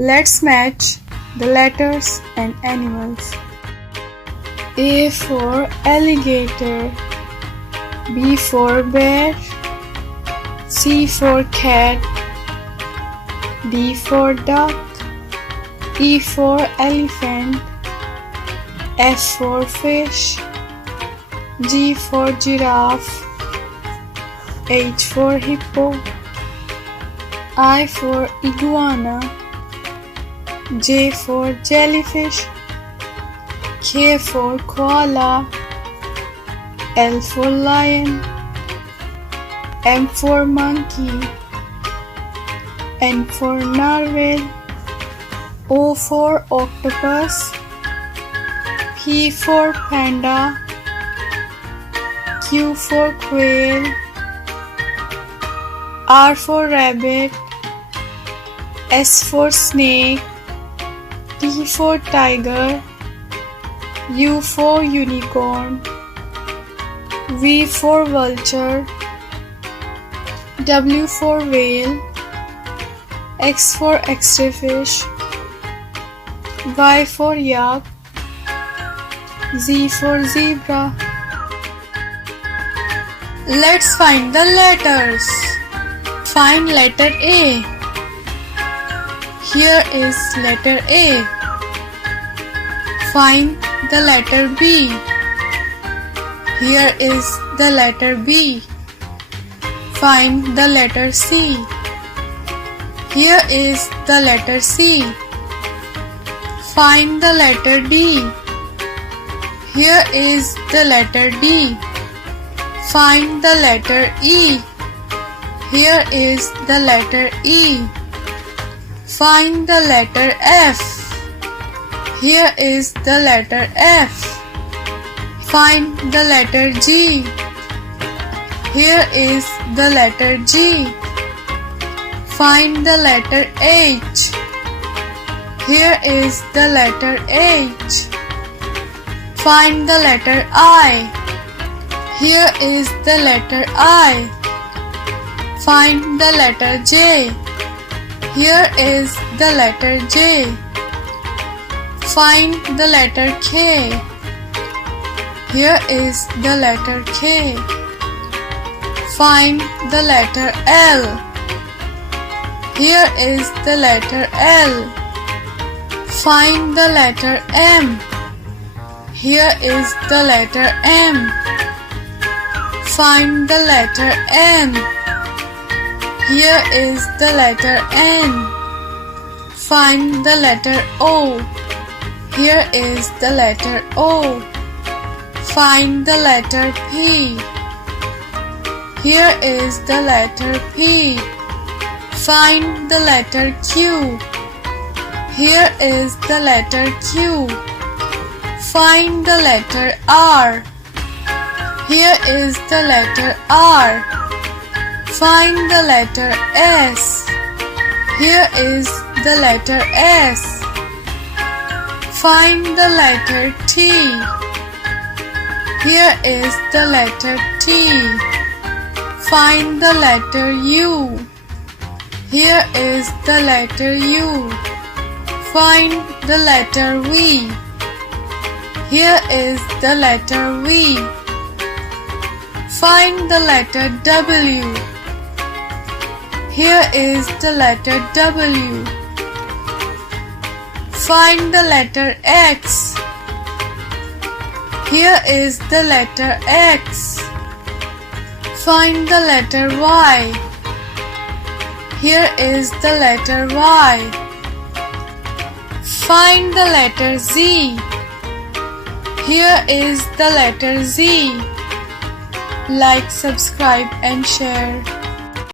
Let's match the letters and animals. A for alligator, B for bear, C for cat, D for duck, E for elephant, F for fish, G for giraffe, H for hippo, I for iguana, J for jellyfish, K for koala, L for lion, M for monkey, N for narwhal, O for octopus, P for panda, Q for quail, R for rabbit, S for snake, T for tiger, U for unicorn, V for vulture, W for whale, X for xfish, Y for yak, Z for zebra. Let's find the letters. Find letter A. Here is letter A. Find the letter B. Here is the letter B. Find the letter C. Here is the letter C. Find the letter D. Here is the letter D. Find the letter E. Here is the letter E. Find the letter F. Here is the letter F. Find the letter G. Here is the letter G. Find the letter H. Here is the letter H. Find the letter I. Here is the letter I. Find the letter J. Here is the letter J. Find the letter K. Here is the letter K. Find the letter L. Here is the letter L. Find the letter M. Here is the letter M. Find the letter N. Here is the letter N. Find the letter O. Here is the letter O. Find the letter P. Here is the letter P. Find the letter Q. Here is the letter Q. Find the letter R. Here is the letter R. Find the letter S. Here is the letter S. Find the letter T. Here is the letter T. Find the letter U. Here is the letter U. Find the letter V. Here is the letter V. Find the letter W. Here is the letter W. Find the letter X. Here is the letter X. Find the letter Y. Here is the letter Y. Find the letter Z. Here is the letter Z. Like, subscribe and share.